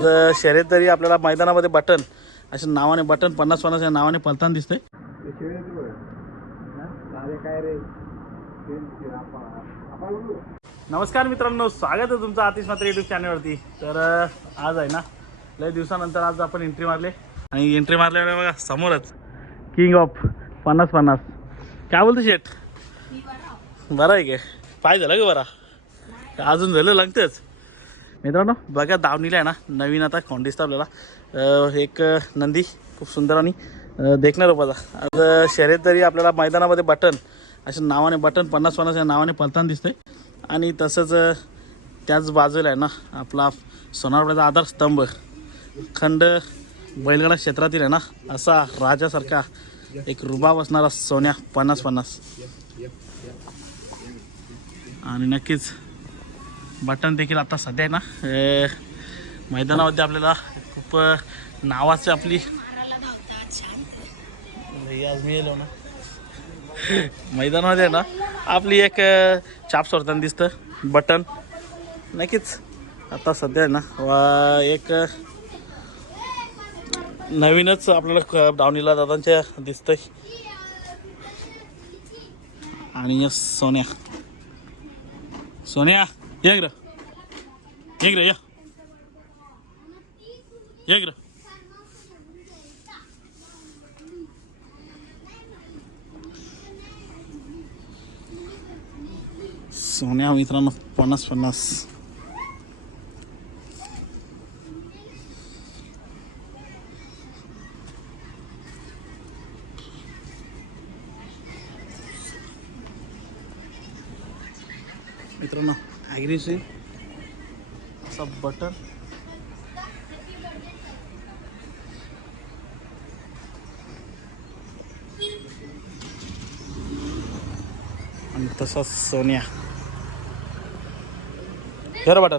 शर्यत तरी आपल्याला मैदानामध्ये बटन अशा नावाने बटन पन्नास पन्नास या नावाने पलताना दिसतंय. नमस्कार मित्रांनो स्वागत आहे तुमचं आतिश मात्र युट्यूब चॅनलवरती तर आज आहे ना लय दिवसानंतर आज आपण एंट्री मारले. आणि एंट्री मारल्यावर बघा समोरच किंग ऑफ पन्नास पन्नास. काय बोलतो शेठ? बरं आहे काय पाय झालं का बरा? अजून झालं लागतंच. मित्रांनो बघा दावणीला आहे ना नवीन आता खोंडिस्त आपल्याला? एक नंदी खूप सुंदर आणि देखणार बघा. आज शर्यत तरी आपल्याला मैदानामध्ये बटन अशा नावाने बटन पन्नास पन्नास या नावाने पलताना दिसतंय. आणि तसंच त्याच बाजूला आहे ना आपला सोनारवाड्याचा आधारस्तंभ. खंड बैलगाडा क्षेत्रातील आहे ना असा राजासारखा एक रुबाब असणारा सोन्या पन्नास पन्नास. आणि नक्कीच बटन देखील आता सध्या आहे ना. मैदानामध्ये आपल्याला खूप नावाचं आपली भैया आज मी येलो ना. मैदानामध्ये आहे ना आपली एक छाप सोडताना दिसतं बटन. नक्कीच आता सध्या आहे ना वा- एक नवीनच आपल्याला क- दावणीला दादांच्या दिसतंय. आणि सोन्या. सोन्या ये इकडं ये इकडं या ये इकडं सोन्या मित्रांनो पन्नास पन्नास मित्रांनो ॲग्रेसिव्ह असा बटर आणि तसाच सोनिया बटर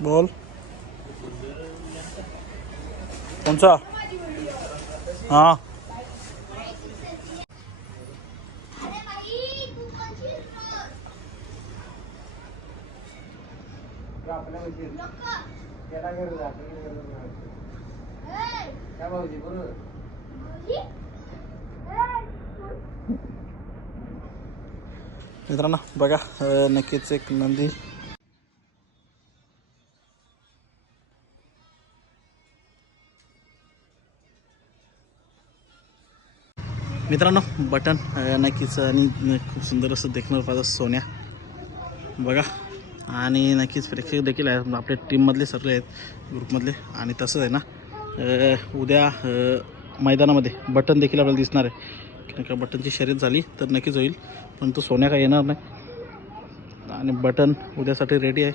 बोल. कोणचा? हा. मित्रांनो बघा नक्कीच एक नंदी मित्रांनो बटन नक्कीच आणि खूप सुंदर असं देखणार पाहिजे सोन्या. बघा. आणि नक्कीच प्रेक्षक देखील आहे आपल्या टीममधले सगळे आहेत ग्रुपमधले आणि तसंच आहे ना उद्या मैदानामध्ये बटन देखील आपल्याला दिसणार आहे. कारण का बटनची शर्यत झाली तर नक्कीच होईल. पण तो सोन्या काय येणार नाही. आणि बटन उद्यासाठी रेडी आहे.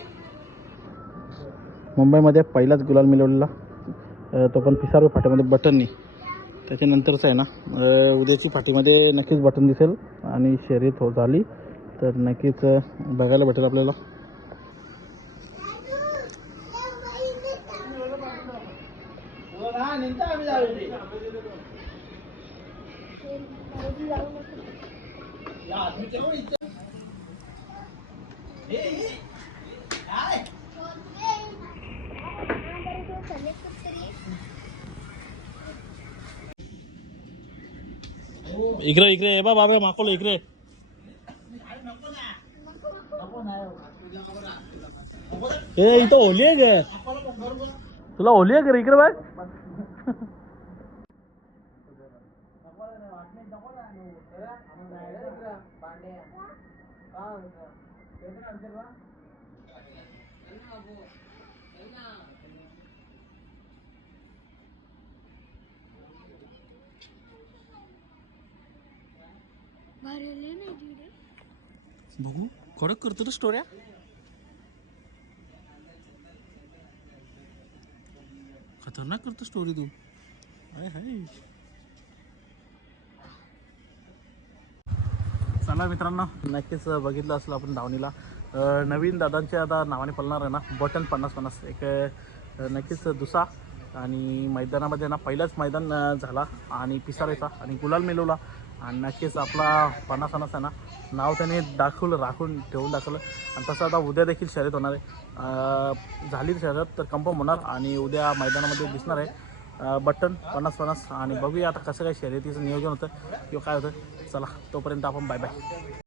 मुंबईमध्ये पहिलाच गुलाल मिळवलेला. तो पण पिसारो फाट्यामध्ये बटननी. त्याच्यानंतरच आहे ना. उद्याची पाठीमध्ये नक्कीच बटन दिसेल आणि शर्यत हो झाली. तर नक्कीच बघायला भेटेल आपल्याला. इकडे इकडे ये बा बाबा माकोल इकडे ए इथं होली आहे ग तुला होली आहे का रे? इकडे बघ बघू. कडक करतो ना स्टोऱ्या खतरनाक करतो स्टोरी तू. हाय हाय. चला मित्रांनो नक्कीच बघितलं असलं आपण धावणीला. नवीन दादांच्या आता नावाने पळणार आहे ना बटन पन्नास पन्नास. एक नक्कीच दुसा आणि मैदानामध्ये ना पहिलाच मैदान झाला. आणि पिसारेचा आणि गुलाल मिळवला आणि नक्कीच आपला पन्नास पन्नास आहे ना नाव त्याने दाखवलं राखून ठेवून दाखवलं. आणि तसं आता उद्या देखील शर्यत होणार आहे. झाली शर्यत तर कन्फर्म होणार आणि उद्या मैदानामध्ये दिसणार आहे. बटन पन्नास पन्नास आणि बघूया आता कसं काय शर्यतीचं नियोजन होतं किंवा काय होतं. चला तोपर्यंत आपण बाय बाय